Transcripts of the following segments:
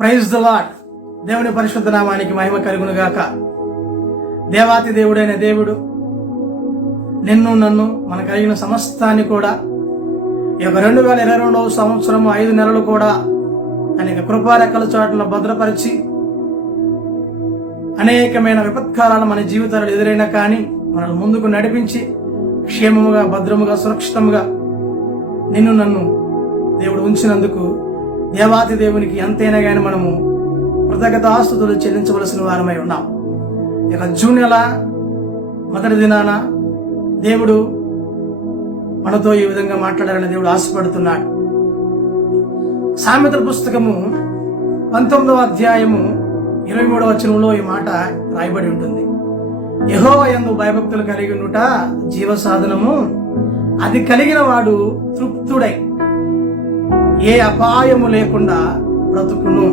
Praise the lord. దేవుని పరిశుద్ధ నామానికి మహిమ కలుగును గాక. దేవాతి దేవుడైన దేవుడు నిన్ను నన్ను మన కలిగిన సమస్తాన్ని కూడా ఈ యొక్క 2022వ సంవత్సరం 5 నెలలు కూడా అనేక కృపారెక్కల చాటున భద్రపరిచి అనేకమైన విపత్కాలను మన జీవితాలు ఎదురైనా కానీ మనల్ని ముందుకు నడిపించి క్షేమముగా, భద్రముగా, సురక్షితముగా నిన్ను నన్ను దేవుడు ఉంచినందుకు దేవాతి దేవునికి ఎంతైనా కానీ మనము కృతజ్ఞతాస్తుతులు చెల్లించవలసిన వారమై ఉన్నాం. ఇక జూన్ నెల మొదటి దినాన దేవుడు మనతో ఈ విధంగా మాట్లాడాలని దేవుడు ఆశపడుతున్నాడు. సామెతల పుస్తకము 19వ అధ్యాయము 23వ వచనంలో ఈ మాట రాయబడి ఉంటుంది. యెహోవా యందు భయభక్తులు కలిగి ఉండుట జీవ సాధనము, అది కలిగిన వాడు తృప్తుడై ఏ అపాయము లేకుండా బ్రతుకును.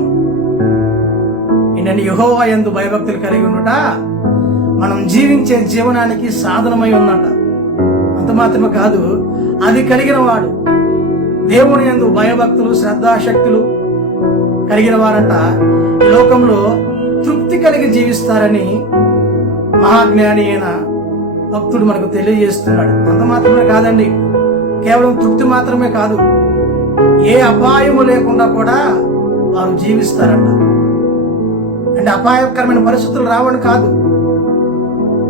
ఏంటంటే యెహోవా యందు భయభక్తులు కలిగి ఉండుట మనం జీవించే జీవనానికి సాధనమై ఉన్నట. అంత మాత్రమే కాదు, అది కలిగిన వాడు దేవుని యందు భయభక్తులు, శ్రద్ధాశక్తులు కలిగిన వారంట ఈ లోకంలో తృప్తి కలిగి జీవిస్తారని మహాజ్ఞాని అయిన భక్తుడు మనకు తెలియజేస్తున్నాడు. అంత మాత్రమే కాదండి, కేవలం తృప్తి మాత్రమే కాదు, ఏ అపాయము లేకుండా కూడా వారు జీవిస్తారంట. అంటే అపాయకరమైన పరిస్థితులు రావని కాదు,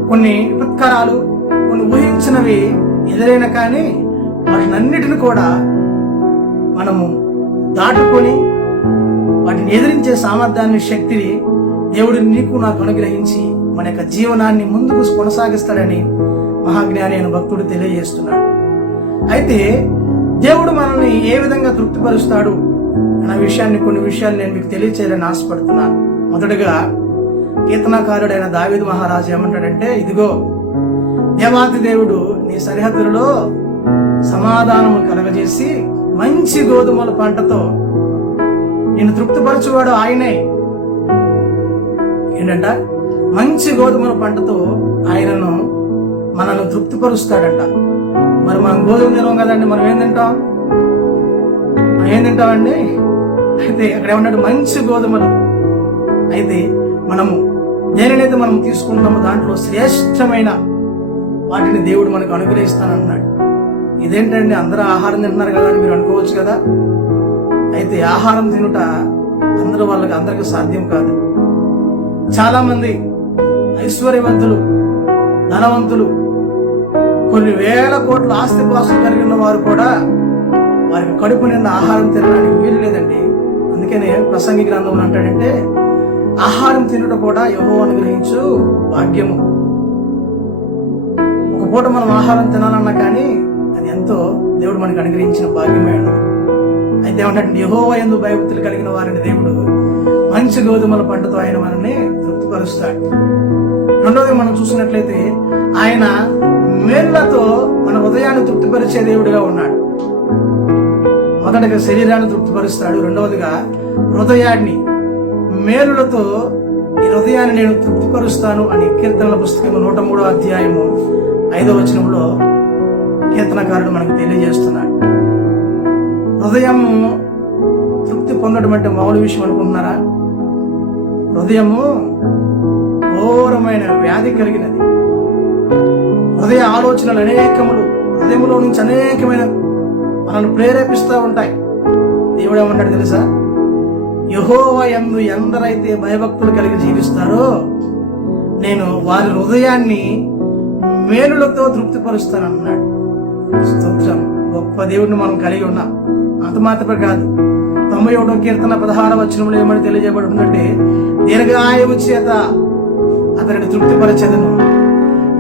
కొన్ని విపత్కరాలు, కొన్ని ఊహించినవి ఎదురైనా కానీ వాటినన్నిటిని కూడా మనము దాటుకొని వాటిని ఎదిరించే సామర్థ్యాన్ని, శక్తిని దేవుడు నీకు నాకు అనుగ్రహించి మన యొక్క జీవనాన్ని ముందుకు కొనసాగిస్తాడని మహాజ్ఞాని అయిన భక్తుడు తెలియజేస్తున్నాడు. అయితే దేవుడు మనల్ని ఏ విధంగా తృప్తిపరుస్తాడు అన్న విషయాన్ని, కొన్ని విషయాలు నేను మీకు తెలియచేయాలని ఆశపడుతున్నాను. మొదటగా కీర్తనాకారుడైన దావీదు మహారాజు ఏమంటాడంటే, ఇదిగో దేవాతి దేవుడు నీ సరిహద్దులలో సమాధానము కలగజేసి మంచి గోధుమల పంటతో నేను తృప్తిపరచువాడు ఆయనే. ఏంటంట, మంచి గోధుమల పంటతో ఆయనను మనల్ని తృప్తిపరుస్తాడంట. మరి మనం గోధుమ తినడం కదండి, మనం ఏం తింటామండి? అయితే అక్కడ ఏమన్నాడు, మంచి గోధుమలు. అయితే మనము దేనినైతే మనం తీసుకుంటామో దాంట్లో శ్రేష్టమైన వాటిని దేవుడు మనకు అనుగ్రహిస్తానన్నాడు. ఇదేంటండి, అందరూ ఆహారం తింటున్నారు కదా అని మీరు అనుకోవచ్చు కదా. అయితే ఆహారం తినుట అందరికి సాధ్యం కాదు. చాలా మంది ఐశ్వర్యవంతులు, ధనవంతులు, కొన్ని వేల కోట్ల ఆస్తిపాస్తులు కలిగిన వారు కూడా వారికి కడుపు నిండా ఆహారం తినడానికి వీలు లేదండి. అందుకనే ప్రసంగి గ్రంథంలో అంటాడంటే, ఆహారం తినట కూడా యెహోవా అనుగ్రహించు భాగ్యము. ఒక పూట మనం ఆహారం తినాలన్నా కానీ అది ఎంతో దేవుడు మనకు అనుగ్రహించిన భాగ్యమే. అయితే ఏమంటే, యెహోవా యందు భయభక్తులు కలిగిన వారిని దేవుడు మంచి గోధుమల పంటతో ఆయన మనల్ని తృప్తిపరుస్తాడు. రెండోది మనం చూసినట్లయితే, ఆయన మేళ్లతో మన హృదయాన్ని తృప్తిపరిచే దేవుడిగా ఉన్నాడు. మొదటగా శరీరాన్ని తృప్తిపరుస్తాడు, రెండవదిగా హృదయాన్ని మేలులతో ఈ హృదయాన్ని నేను తృప్తిపరుస్తాను అని కీర్తనల పుస్తకము 103వ అధ్యాయము 5వ వచనంలో కీర్తనకారుడు మనకు తెలియజేస్తున్నాడు. హృదయము తృప్తి పొందడం అంటే మామూలు విషయం అనుకుంటున్నారా? హృదయము ఘోరమైన వ్యాధి కలిగినది. హృదయ ఆలోచనలు అనేకములు హృదయంలో నుంచి అనేకమైన మనల్ని ప్రేరేపిస్తూ ఉంటాయి. దేవుడు ఏమంటాడు తెలుసా? యెహోవా యందు ఎందరైతే భయభక్తులు కలిగి జీవిస్తారో నేను వారి హృదయాన్ని మేలులతో తృప్తిపరుస్తానన్నాడు. స్తోత్రం. గొప్ప దేవుడిని మనం కలిగి ఉన్నాం. అంత మాత్రమే కాదు, 91వ కీర్తన 16వ వచనంలో ఏమని తెలియజేయబడుతుందంటే, దీర్ఘాయువు చేత అతనిని తృప్తిపరచెదను,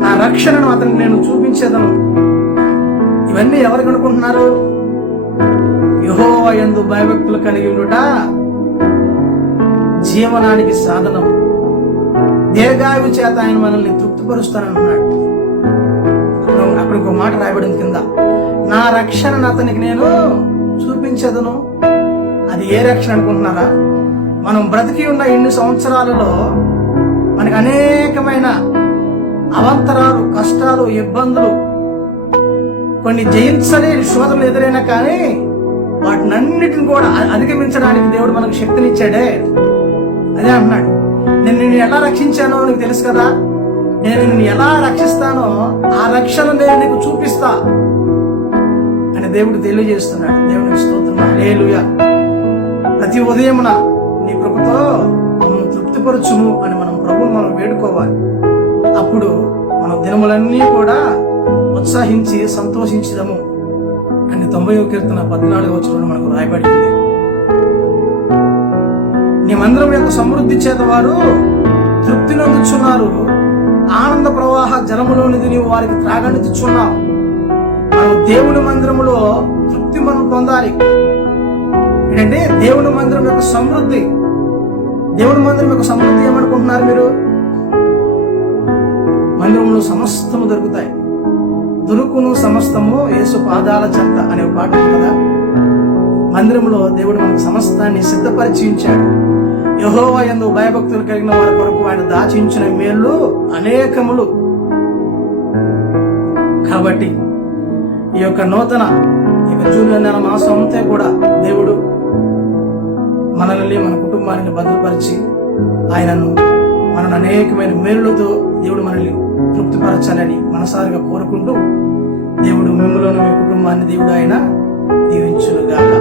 నా రక్షణను అతనికి నేను చూపించేదను. ఇవన్నీ ఎవరికి అనుకుంటున్నారు? యెహోవా యందు భయభక్తులు కలిగి ఉండుట జీవనానికి సాధనం, దీర్ఘాయువు చేత ఆయన మనల్ని తృప్తిపరుస్తానన్నాడు. అక్కడ ఇంకో మాట రాయబడింది కింద, నా రక్షణను అతనికి నేను చూపించదను. అది ఏ రక్షణ అనుకుంటున్నారా? మనం బ్రతికి ఉన్న ఇన్ని సంవత్సరాలలో మనకు అనేకమైన అవంతరాలు, కష్టాలు, ఇబ్బందులు, కొన్ని జయించలేని శోధనలు ఎదురైనా కానీ వాటినన్నిటిని కూడా అధిగమించడానికి దేవుడు మనకు శక్తినిచ్చాడే. అదే అంటున్నాడు, నేను నిన్ను ఎలా రక్షించానో నీకు తెలుసు కదా, నేను నిన్ను ఎలా రక్షిస్తానో ఆ రక్షణ నేను నీకు చూపిస్తా అని దేవుడు తెలియజేస్తున్నాడు. దేవునికి స్తోత్రం, హల్లెలూయా. ప్రతి ఉదయమున నీ కృపతో మమ్మల్ని తృప్తిపరచుము అని మనం వేడుకోవాలి. అప్పుడు మన దినములన్నీ కూడా ఉత్సాహించి సంతోషించదము అని 90వ కీర్తన 14వ వచనంలో మనకు రాయబడి ఉంది. నీ మందిరం యొక్క సమృద్ధి చేత వారు తృప్తి నొందుచున్నారు, ఆనంద ప్రవాహ జలములోనిది నీవు వారికి త్రాగనిచ్చుచున్నావు. మనం దేవుని మందిరములో తృప్తి మనం పొందాలి. ఏంటంటే దేవుని మందిరం యొక్క సమృద్ధి. దేవుని మందిరం యొక్క సమృద్ధి ఏమనుకుంటున్నారు మీరు? మందిరంలో సమస్తము దొరుకుతాయి. దొరుకును సమస్తము యేసు పాదాల చెంత అనే పాట కదా. మందిరంలో దేవుడు మనకు సమస్తాన్ని సిద్ధపరిచి ఉంచాడు. యెహోవా యందు భయభక్తులు కలిగిన వారి కొరకు ఆయన దాచించిన మేళ్ళు అనేకములు. కాబట్టి ఈ యొక్క నూతన జూన్ నెల మాసం అంతా కూడా దేవుడు మనల్ని మన కుటుంబాన్ని భద్రపరిచి మనను అనేకమైన మేలులతో దేవుడు మనల్ని తృప్తిపరచాలని మనసారిగా కోరుకుంటూ దేవుడు మిమ్మల్ని మీ కుటుంబాన్ని దేవుడు ఆయన దీవించునుగాక.